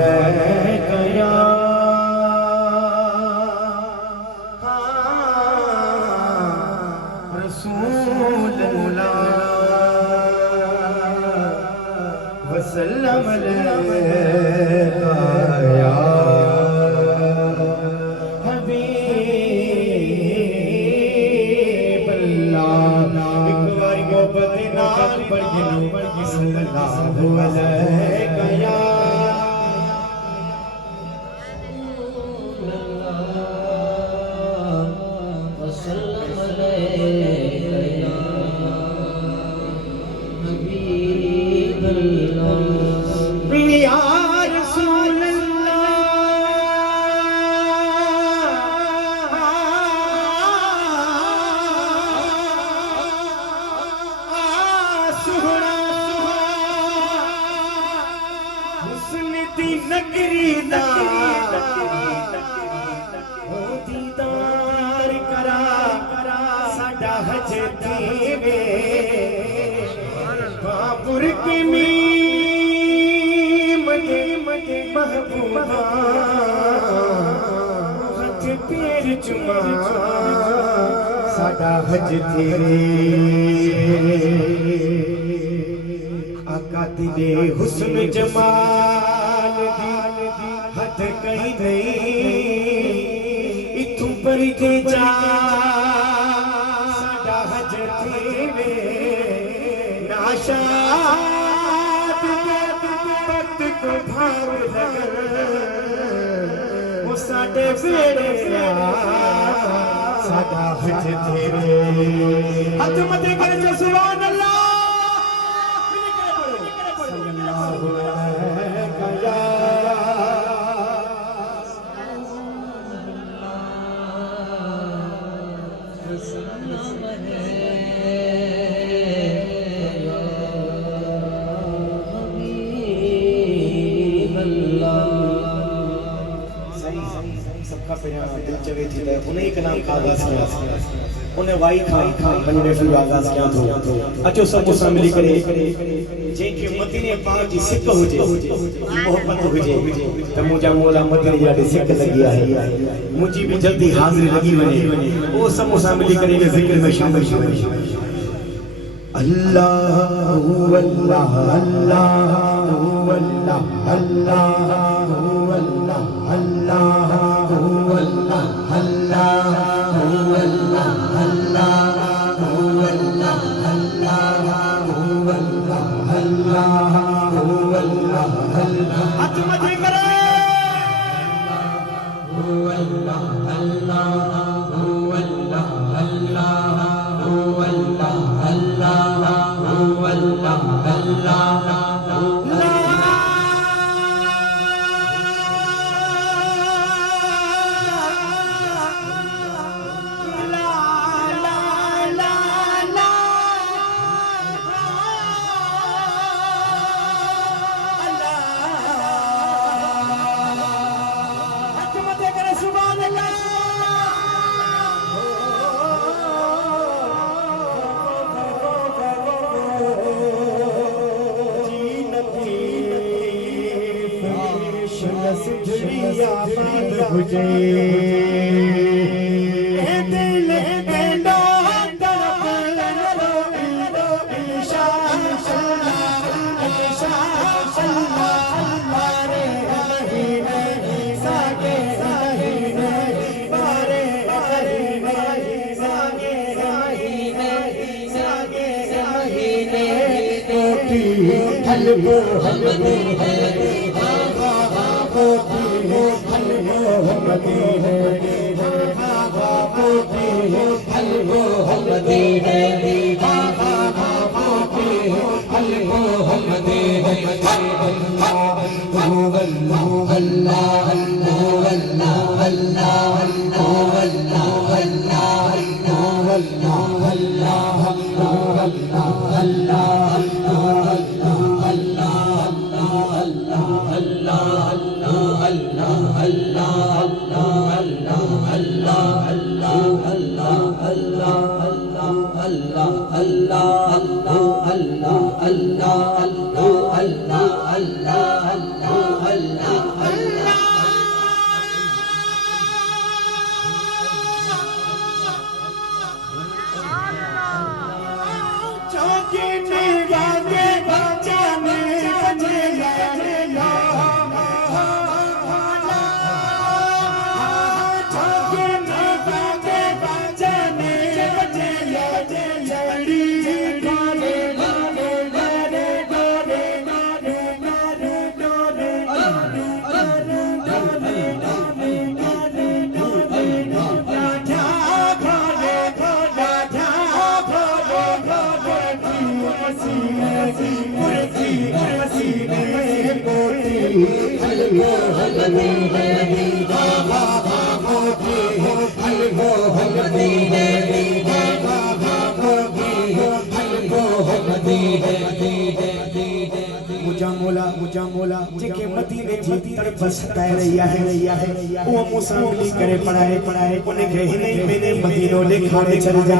गया रसूलुल्लाह वसल्लम अलैका या हबीबल्लाह। एक बार मोहब्बत नाल पढ़ के सल्लल्लाहु अलैका या नगरी दा दीदार करा साडा हज थीवे बाबुर के मीम दे महबूबा हज पैर चुमा साडा हज थीवे आका तेरे हुस्न जमाल हद कहीं नहीं इथू पर के जा साडा हज थीवे नाशाद वक्त को भाव लगन वो साडे बेड़े साडा हज थीवे हाथ मते कर सुभान अल्लाह। सबका दिल चवे थी उन्हें एक नाम का आगाज किया उन्हें वाई खाई पंजवे फिर आगाज किया तो अचो सब को मिली करे जे के मदीने पाक जी सिक हो जे मोहब्बत हो जे त मुजा मोला मदीने यादे सिक लगी है मुजी भी जल्दी हाजिर लगी बने वो सब मिली करे जिक्र में शामिल हो अल्लाह अल्लाह अल्लाह अल्लाह अल्लाह अल्लाह मुझा मोला जेके मदीने जी तरफ सताए रहिया है वो मुसाफिरी करे पढ़ाए उन्हें के हिने मैंने मदीनो दिखाने चल जा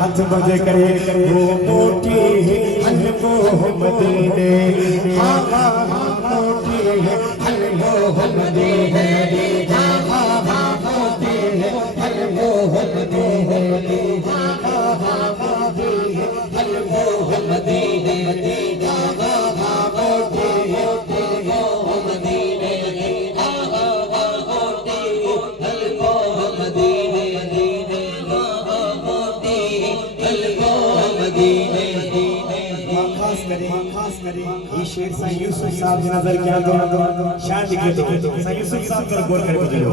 हाथ बजे करे वो मोटी हलको मदीने हा हा मोटी हलको मदीने हा हा मोटी हलको मदीने हा हा मोटी हलको मदीने शेर सा यूसुफ साहब की नजर क्या दो शान दिखे तो सा यूसुफ साहब कर गौर करे बजलो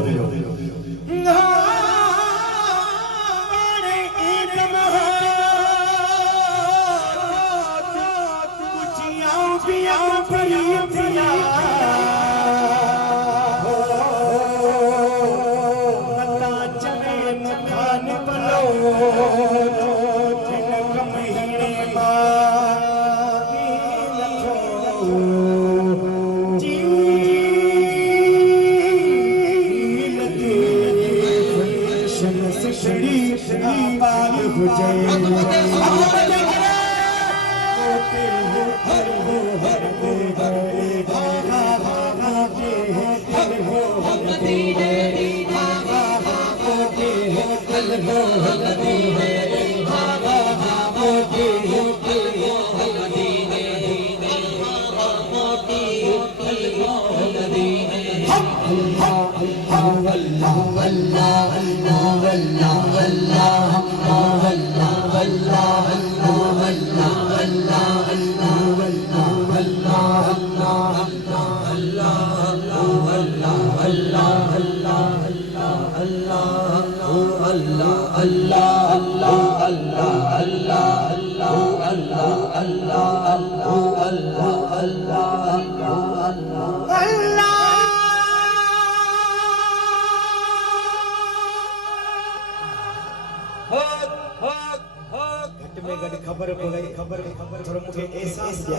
खबर थोड़ा मुझे एहसास दिया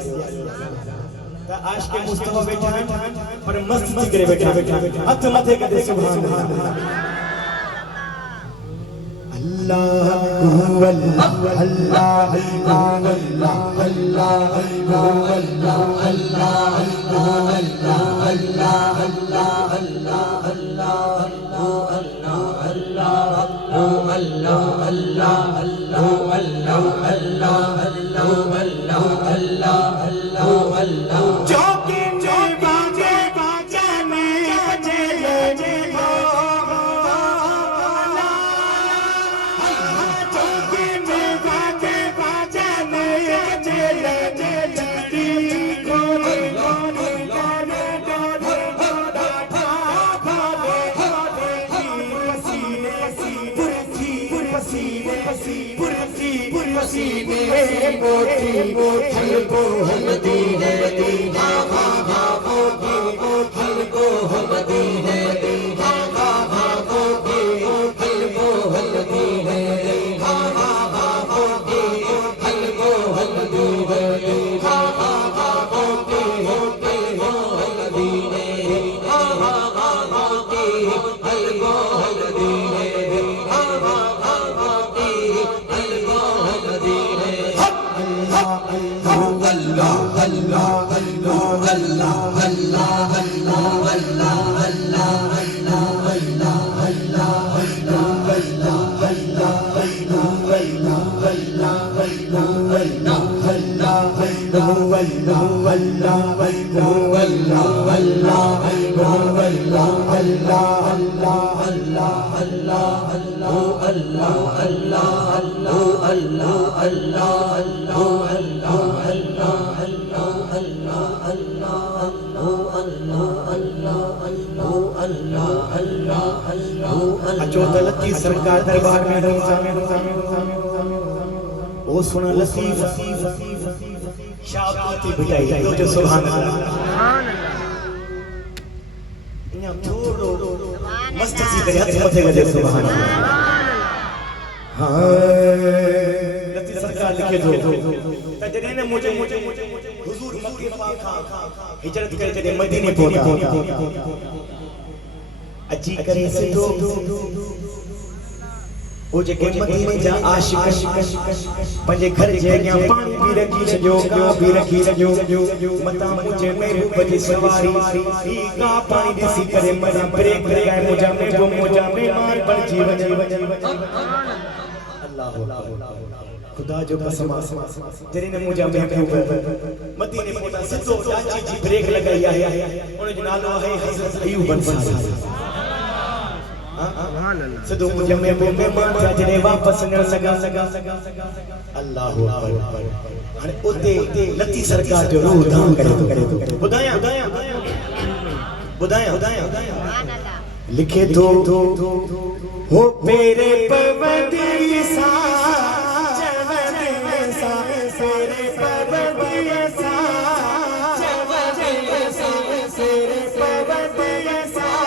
आज के मुस्तफा बैठा पर मस्त जिगरे बैठा हाथ माथे करे सुभान अल्लाह अल्लाह अल्लाह अल्लाह अल्लाह अचोतलती सरकार दरबार में ओ सुना लतीफ शाबाती बिठाई जो सुभान अल्लाह इया थोड़ो मस्त सी करे हथ मथे गजे सुभान अल्लाह हां लती सरकार लिखे दो त जने ने मुझे हुजूर मक्के पाक हिजरत करे जने मदीने पहुंचा अजी करे से तो ओ जेके मदीने जा आशिक पंजे घर जे अॻियां पानी पी रखी छजो गा पी रखी छजो मता मुझे महबूब जी सवारी ही गा पानी ॾिसी करे मरे ब्रेक लॻाए मुझा मार पर जीवन अल्लाह खुदा जो कसम जरी ने मुझा महबूब मदीने पहुंचा सिधो चाची जी ब्रेक लगाई आहे उन जो नालो आहे हज़रत अयूब अंसारी सिद्धू मुझे में मान था जने वापस न सगा अल्लाह अकबर हाने उते लती सरकार जो रूह धाम करे बुधाया लिखे तो हो पेरे पवदी सा जवन सा पेरे पवदी सा जवन सा पेरे पवदी सा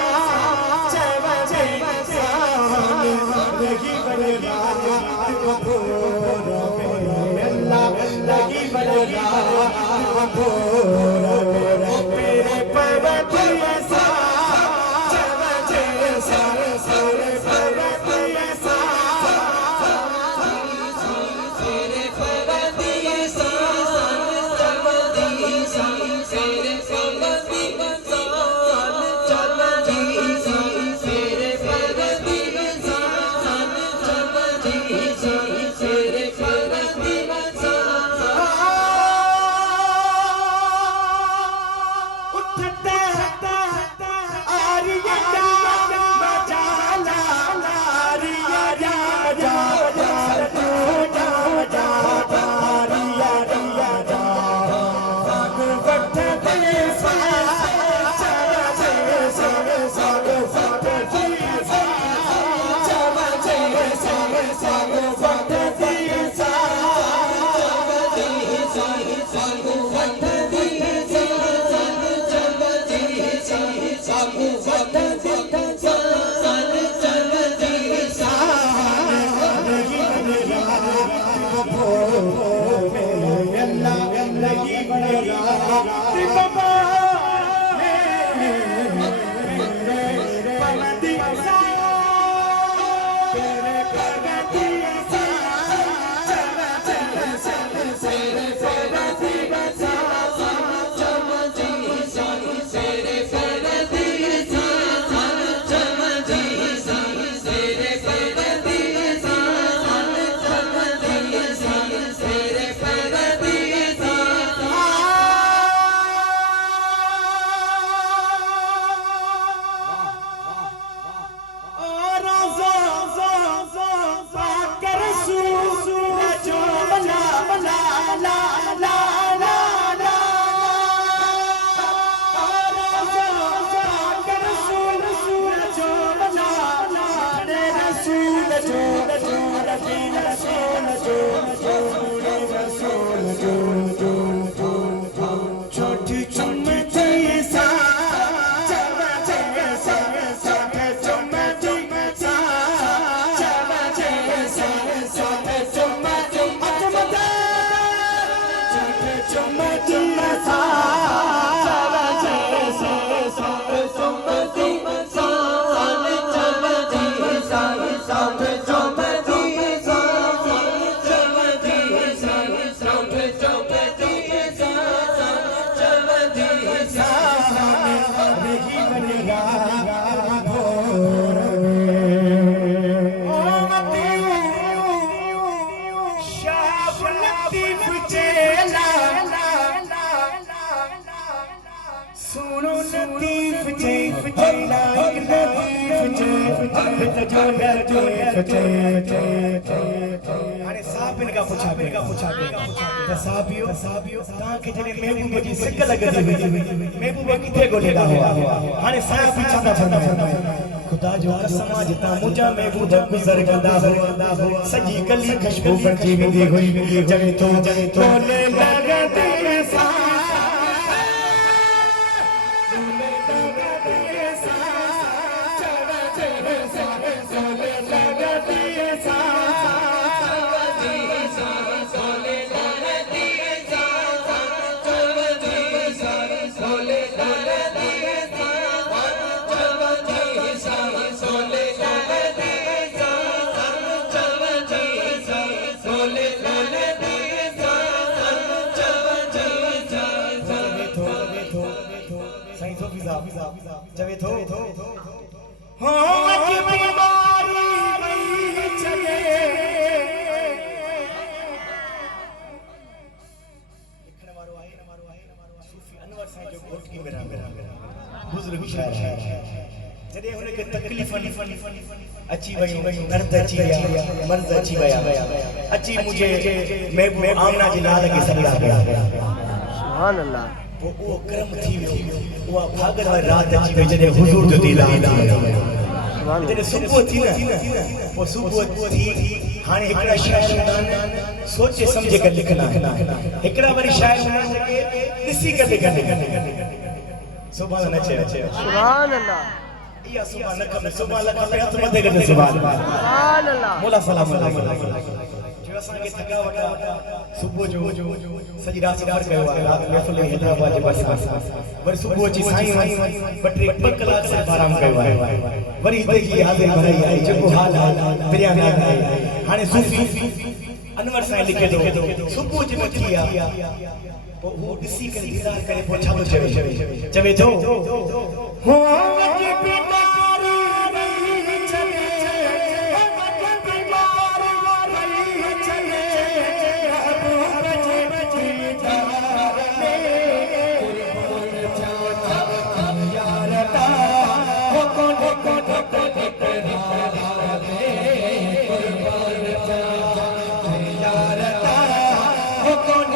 अरे साहब इनका पूछा साहबियो ताके जने महबूब जी सिक लग गई महबूब किथे गोलेगा हाने साहब पूछा फरमाया खुदा जो समाज ता मुजा महबूब गुजर गंदा हो सजी कली खुशबू बरजी विंदी हुई जगे तो ले लगदे सा ले लगदे सा जवे थो हो अज बीमारी वई चले लिखण वारो आहे सूफी अनवर साईं जो घोटकी मेरा बुजुर्ग शायर जॾहिं हुनखे तकलीफ़ अची वयूं दर्द अची विया मर्ज़ अची विया अची मुंहिंजे महबूब आमना जे नाल खे सॾा कया सुभान अल्लाह पोइ उहो कर्म थी वियो उहा भागत वारी राति अची वई जॾहिं हुज़ूर जो दीदार थी वियो जॾहिं सुबुह थी न पोइ सुबुह थी हाणे हिकिड़ा शाइर हूंदा आहिनि सोचे सम्झे करे लिखंदा हिकिड़ा वरी शाइर हूंदा आहिनि जेके ॾिसी करे लिखंदा सुभान अचे सुभान अल्लाह या सुभान अल्लाह सुभान अल्लाह हथ मथे करे सुभान अल्लाह मौला सलाम जो असां के थकावट सुबह जो सजी रात सफर कयो आहे रात महफिल हैदराबाद जे पास वरी सुबह जी साईं बटरी 2 कलाक से आराम कयो आहे वरी हिते जी हाज़िर भराई आहे जेको हाल आहे दरिया में आहे हाणे सूफी अनवर साईं लिखे थो सुबह जे मथी आहे वो ॾिसी करे दीदार करे पोइ छा थो चवे थो हो अज बीमारी वई चले अज बीमारी वई चले महबूब जे दीदार में कुर्बान जाता यार ता हो कोन इकरार में कुर्बान जाता यार ता हो कोन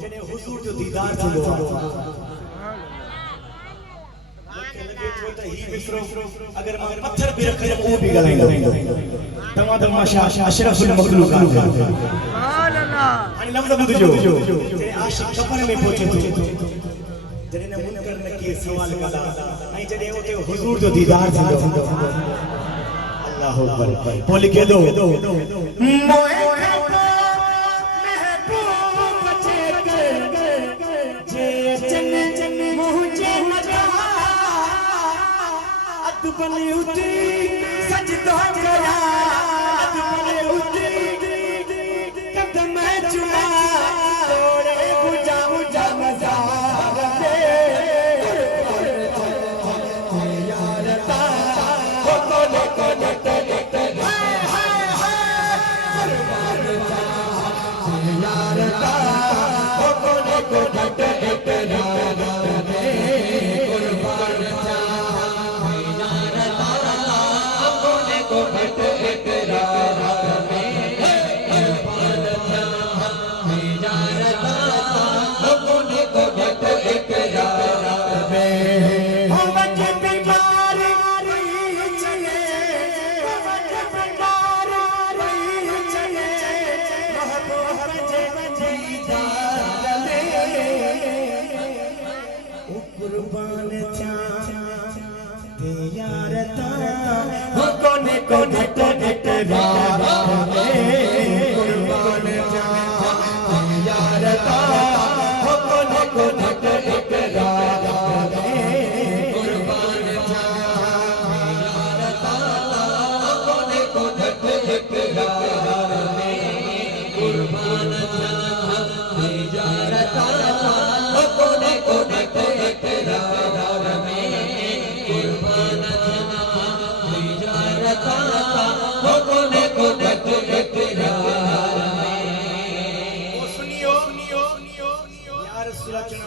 जॾहिं हुज़ूर जो दीदार थींदो अगर मां पत्थर भी रख वो भी ॻाल्हाईंदो तव्हां त माशाअल्लाह अशरफुल मखलूक सुभान अल्लाह हाणे लफ़्ज़ ॿुधजो जॾहिं आशिक़ क़ब्र में पहुचे थो जॾहिं न मुनकर नकीर सवाल कंदा ऐं जॾहिं उते हुज़ूर जो दीदार थींदो अल्लाहु अकबर पोइ लिखे थो बने उठी सजदा करा बने उठी कदम चुमा तोड़े बुझा बुझा मजार दे यार ता को हाय हाय हाय यार ता को कुर्बान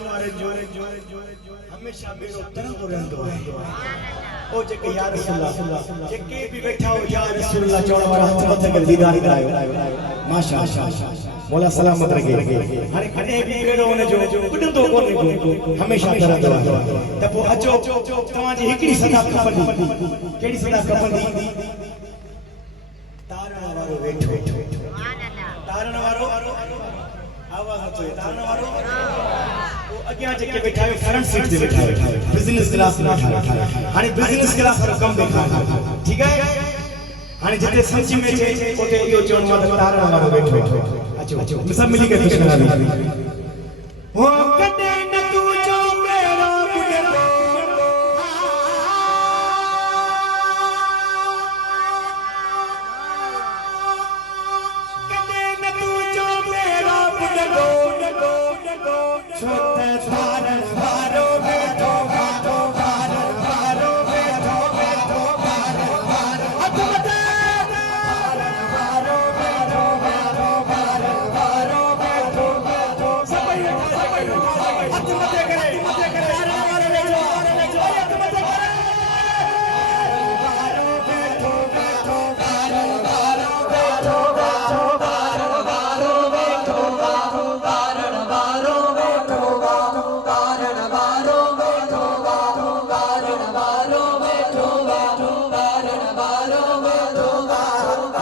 वारे जो हमेशा बेड़ो तरंदो रहंदो आहे ओ जेके या रसूलुल्लाह जेके भी बैठा हो या रसूलुल्लाह चवण वारा हथ मथे कर दीदार करायो माशाअल्लाह मौला सलामत रखे हाणे कॾहिं बि बेड़ो हुन जो उॾंदो कोन्हे हमेशा तरंदो आहे त पोइ अचो तव्हांजी हिकिड़ी सदा खपंदी कहिड़ी सदा खपंदी तारण वारो वेठो तारण वारो आवाज अचे तारण वारो वो अॻियां जेके वेठा आहियो फ्रंट सीट ते वेठा आहियो बिज़नेस क्लास में वेठा आहियो हाणे बिज़नेस क्लास वारो कम देखा ठीकु आहे हाणे जिते सच में चे उते इहो चवण मां तारण वारो वेठो अचो सभु मिली करे ख़ुशि करावी हो कॾहिं न तूं जो मेरो बुढो कॾहिं न तूं जो मेरो बुढो छो त तारण वारो वेठो तारण वारो वेठो हथ मथे तारण वारो वेठो सभई हथ मथे करे तारण वारो वेठो हथ मथे करे वारो वेठो तारण वारो वेठो तारण वारो वेठो तारण वारो वेठो तारण वारो वेठो तारण वारो वेठो तारण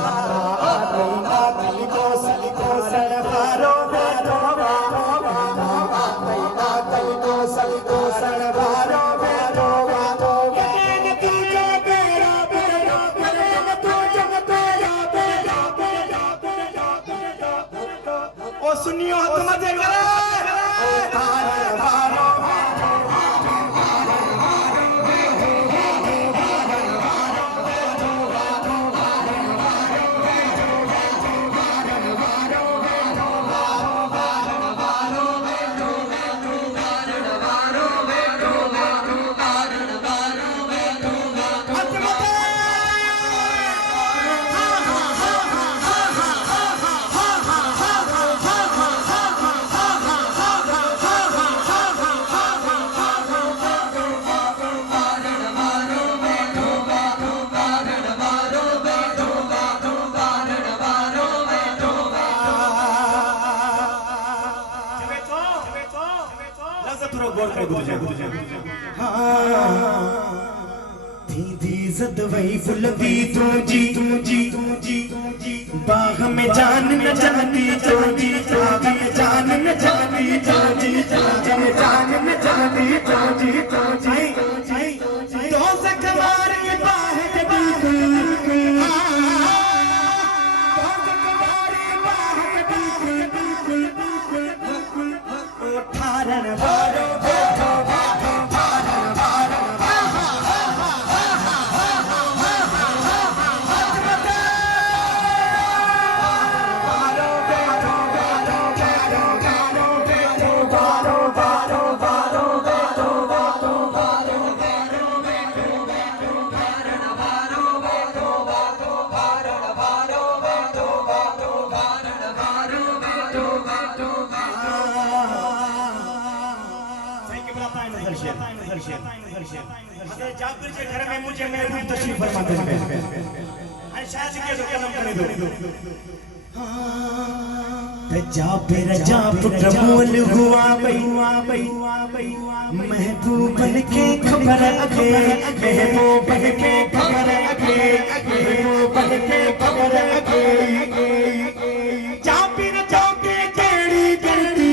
वारो वेठो सलिको सरण वारो वेठो सलिको सरण वारो वेठो कॾहिं न तूं जो बेड़ा कॾहिं न तूं जो बेड़ा ओ सुनियो हथ मथे करे तारण वारो हथ मथे थी इज्जत वही बुलंदी तुझी बाग में जान न जानी तुझी बाग में जान न जानी तुझी बाग में जान न जानी तुझी तो से कमार के बाहे कभी तो से कमार के बाहे कभी तारण वारो वेठो तारण वारो जाबिर के घर में मुझे महबूब तशरीफ फरमाते हैं अरे शायद के तो कलम करे दो जाबिर जा पुत्र मोल हुआ बई महबूब के खबर अगे महबूब के खबर अगे महबूब के खबर अगे जाबिर जाके केड़ी करती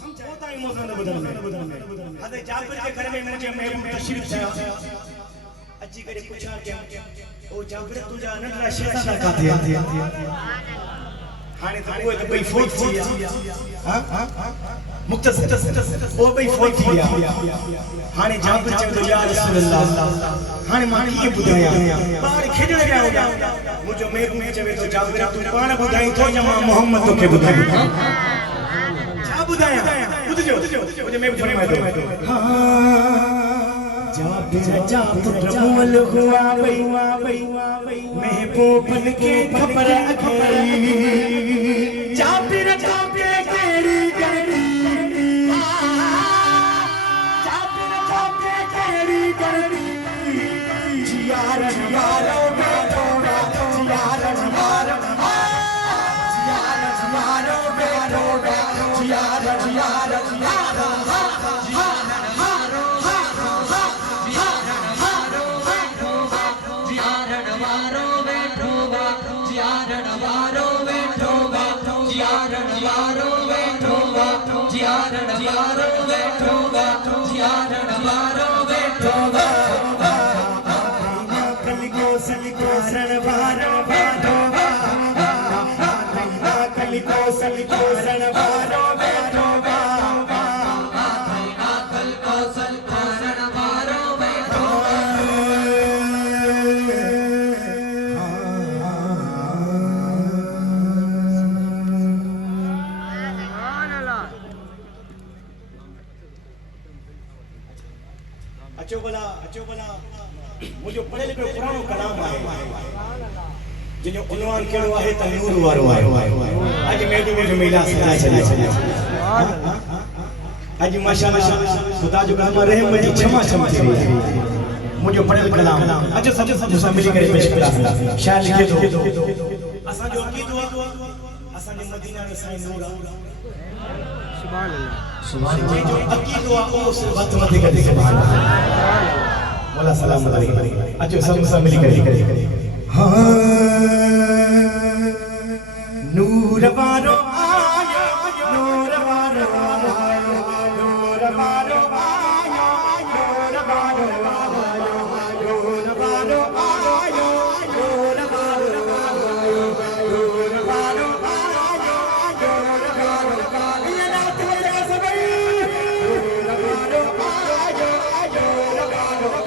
समझाए होता ही मौजूद बदल में अरे जाबिर के घर में मुझे महबूब तशरीफ था अच्छी करे पूछा क्या ओ जाबिर तुझा नटला शेखा का थे हाने तो वो भाई फोट थी हां मुक्तसर ओ भाई फोट थी हाने जाबिर चवे तो या रसूल अल्लाह हाने मां की बुधाया बाहर खेडण गया मुझे महबूब चवे तो जाबिर तू पाण बुधाई तो जमा मोहम्मद तो के बुधाई बुधाया बुझो मुझे मैं फरमाए दो हां जा पुल हुआ भई महबूब के खबर गई जा फिर के केड़ी करनी जा फिर के केड़ी करनी जियार जियारो बैठो जियार जियारो जियार जियार अचो भला मुझे पढ़े लिखे पुरानो कलाम है जिनो उन्वान केड़ो आहे त नूर वारो आहे आज मैं मेला सदा चले आज माशाल्लाह खुदा जो काम रहम जी क्षमा क्षमा मुझे पढ़े लिखे कलाम अचो सब मिली करे पेश करा शायर लिखे दो असा जो अकीदो असा ने मदीना में साईं नूर सुभान अल्लाह जो अकीदो ओ से बात मत करे सुभान अल्लाह मोला सलाम अलैकुम अचो सब मिली करे हां नूर वारो आयो नूर वारो आयो नूर वारो आयो नूर वारो आयो नूर वारो आयो नूर वारो आयो नूर वारो आयो नूर वारो ये ना तेरे सबई नूर वारो आयो नूर वारो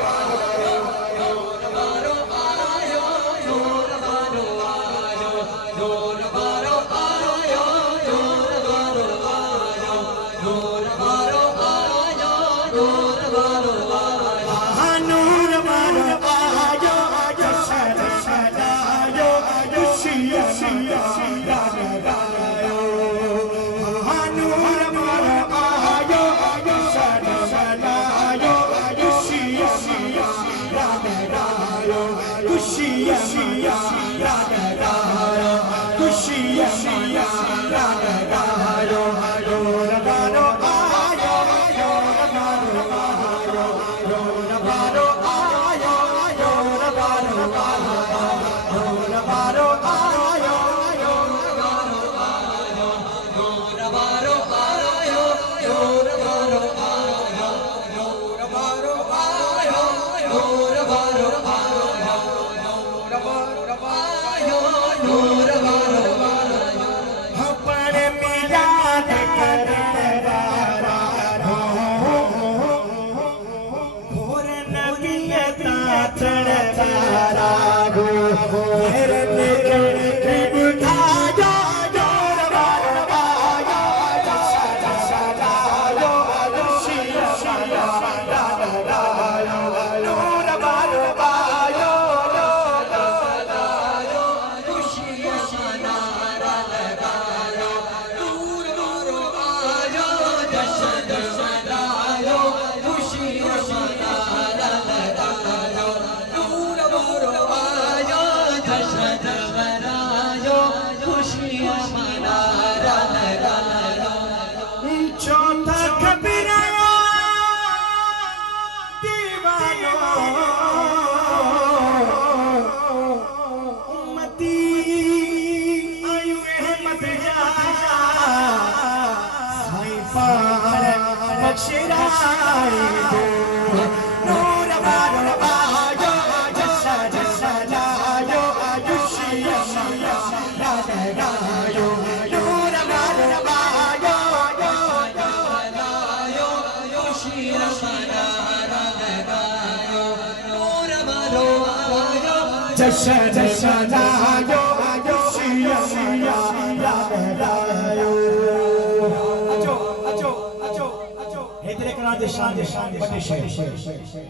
दे शान बड़े शेर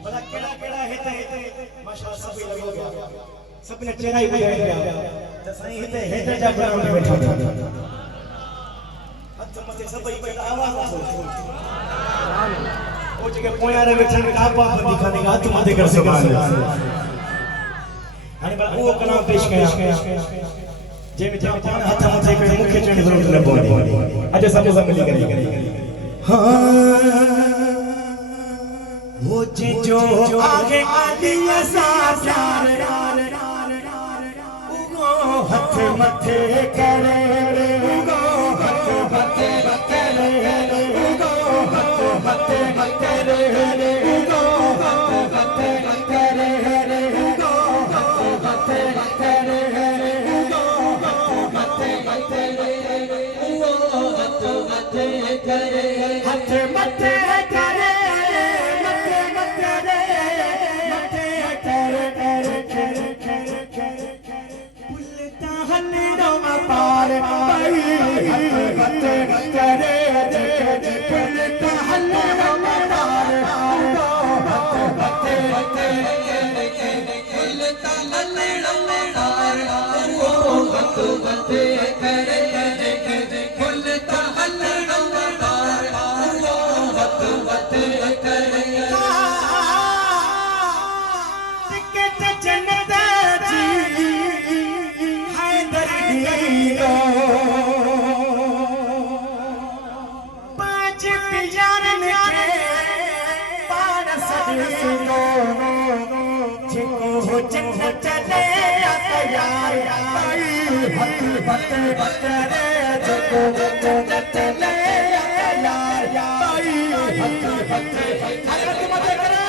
भला केड़ा हिते माशाअल्लाह सब लॻो गया सबने चेहरा ही बुझाई गया त साईं हिते जा गुलाम बैठा था हथ मथे सभई बैठा आवाज ओ जगह पोया रे वेठन का बाप दिखाने का हाथ मथे कर सुभान हाने भला वो कलाम पेश कया जे में पाण हाथ मथे करे मुख्य चढ़ी जरूरत न पवे अज सब मिली करे वो जो आगे आलिया सा प्यार उगो हाथ मथे करे उगो हाथ मथे करे उगो हाथ मथे करे उगो हाथ मथे करे उगो हाथ मथे करे उगो हाथ मथे करे हाथ मथे करे पार पाई हाथ करे पुलता हल्ले मदार हाथ पुलता हल्ले मदार वो हाथ करे पुलता हल्ले मदार वो हाथ करे टिकट जन्नत जी पांच पियार निकले पारस जिको जन्नत चले यार हाथ करे जिको जन्नत चले यार हाथ मते करे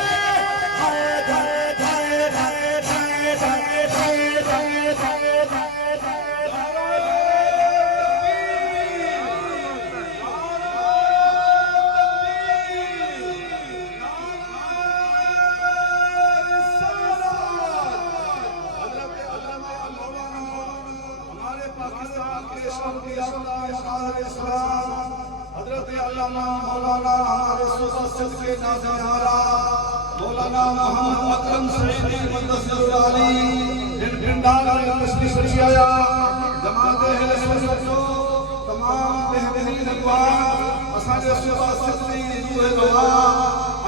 मौलाना मोहम्मद अकरम सईदी मददसुरानी जिन पिंडाल में तशरीफ ले आया जमात अहले सुन्नत जो तमाम बेहतरीन अक़वाम असांजे सुबह सच्ची रूह दुआ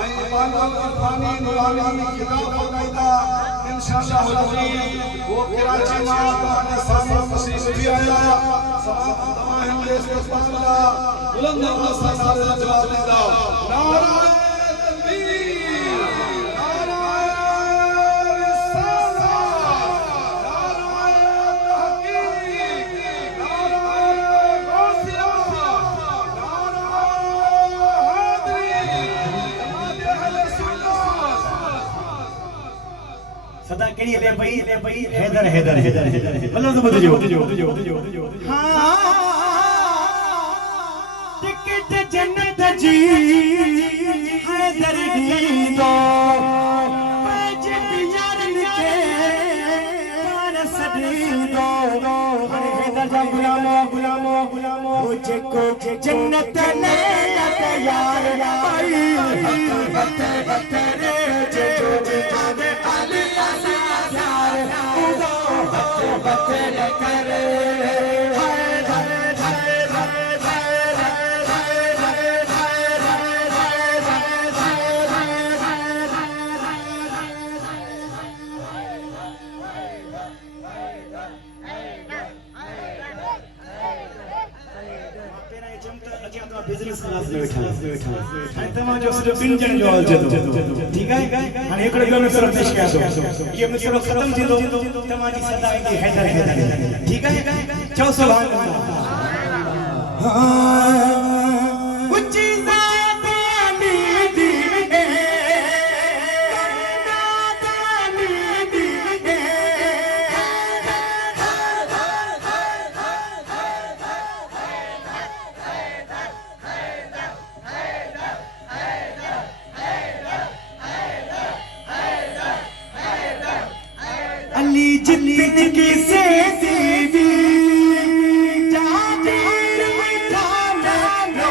ऐं इबादत इरफानी नूरानी किताब बाक़ायदा इंशाअल्लाह वो कराची मां तव्हांजे साम्हूं तशरीफ ले आया सवाब तमाम के इस्तक़बाल बुलंद आवाज़ सां नारे जवाब ॾींदा नारा सदा केड़ी ले भई हैदर मतलब तो बुझो हां टिकट जन्नत जी हैदर दी दो पंज यार लिखे पारस दी दो अरे हैदर जा गुलामो मुझको जन्नत ले यार आई हाथ रे जो आगे आलिया सा प्यार उगो हाथ करे बिजनेस क्लास में बैठा है तमाम जो सिर्फ बिन जन जो अलजे तो ठीक है हां एकड़ो ॿियो मिसरो पेश कया तो ये मिसरो खत्म थी तो तमाजी सदा ईंदी हैदर ठीक है चओ सुभान अल्लाह हां ऊंची ज़ातानी दी अली जिंदगी से दीवी जादे मिठा लो